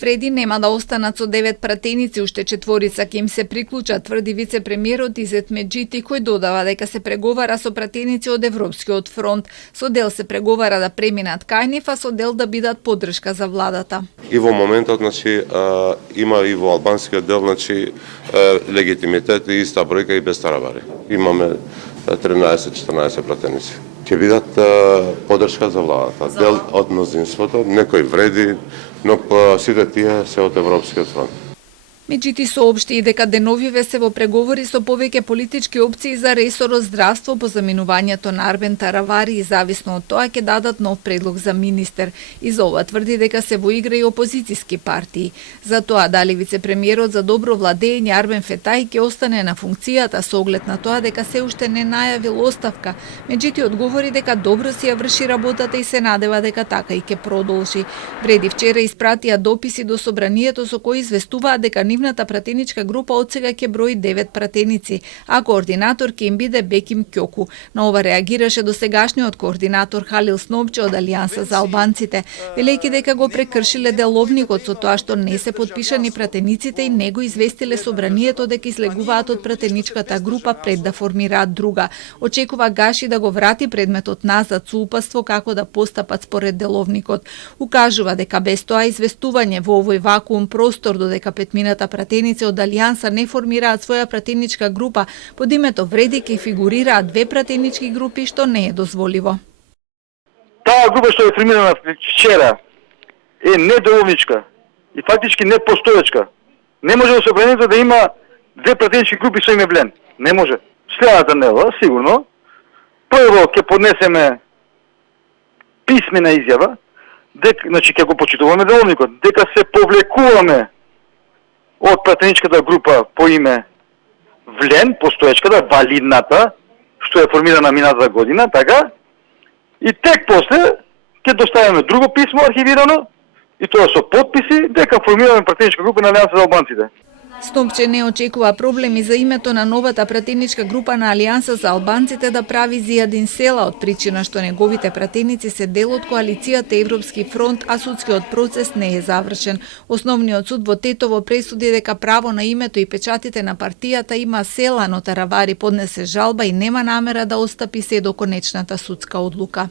Вреди нема да останат со 9 пратеници, уште 4 ќе им се приклучат, тврди вице-премиерот Изет Меджити, кој додава дека се преговара со пратеници од Европскиот фронт. Со дел се преговара да преминат кај нив, а со дел да бидат поддршка за владата. И во моментот, има и во албанскиот дел, легитимитет и иста бројка и без таравари. Имаме 13-14 пратеници. Ќе бидат поддршка за владата. Дел од мнозинството, некои вреди, но сите тие се од Европскиот фронт. Меджити соопшти и дека деновиве се во преговори со повеќе политички опции за ресорот здравство по заминувањето на Арбен Таравари и зависно од тоа ќе дадат нов предлог за министер. И за ова тврди дека се во игра и опозициски партии. За тоа дали вице-премиерот за добро владење Арбен Фетај ќе остане на функцијата со оглед на тоа дека се уште не најавил оставка. Меджити одговори дека добро си ја врши работата и се надева дека така и ќе продолжи. Вреди вчера испратија дописи до собранието со кои известуваат дека нивната пратеничка група одсега ќе брои 9 пратеници, а координатор ќе им биде Беким Кјоку. На ова реагираше досегашниот координатор Халил Снопче од Алијанса за албанците, велејќи дека го прекршиле деловникот со тоа што не се потпишани пратениците и не го известиле собранието дека излегуваат од пратеничката група пред да формираат друга. Очекува Гаши да го врати предметот назад со упатство како да постапат според деловникот. Укажува дека без тоа известување во овој вакуум простор додека петмината пратеници од Алијанса не формираат своја пратеничка група, под името Вреди ќе фигурираат 2 пратенички групи, што не е дозволиво. Таа група што е формирана вчера е неделовничка и фактички непостоечка. Не може во собранието да има 2 пратенички групи со име Блен. Не може. Следната недела, сигурно, прво ќе поднесеме писмена изјава, значи ќе го почитуваме деловникот, дека се повлекуваме од пратеничката група по име Влен, постоечката, валидната, што е формирана минатата година, така, и тек после ќе доставиме друго писмо архивирано, и тоа со подписи, дека формираме пратеничка група на Алијанса за албанците. Снопче не очекува проблеми за името на новата пратеничка група на Алијанса за албанците да прави Зијадин Села, од причина што неговите пратеници се дел од коалицијата Европски фронт, а судскиот процес не е завршен. Основниот суд во Тетово пресуди дека право на името и печатите на партијата има Села, но Таравари поднесе жалба и нема намера да отстапи се до конечната судска одлука.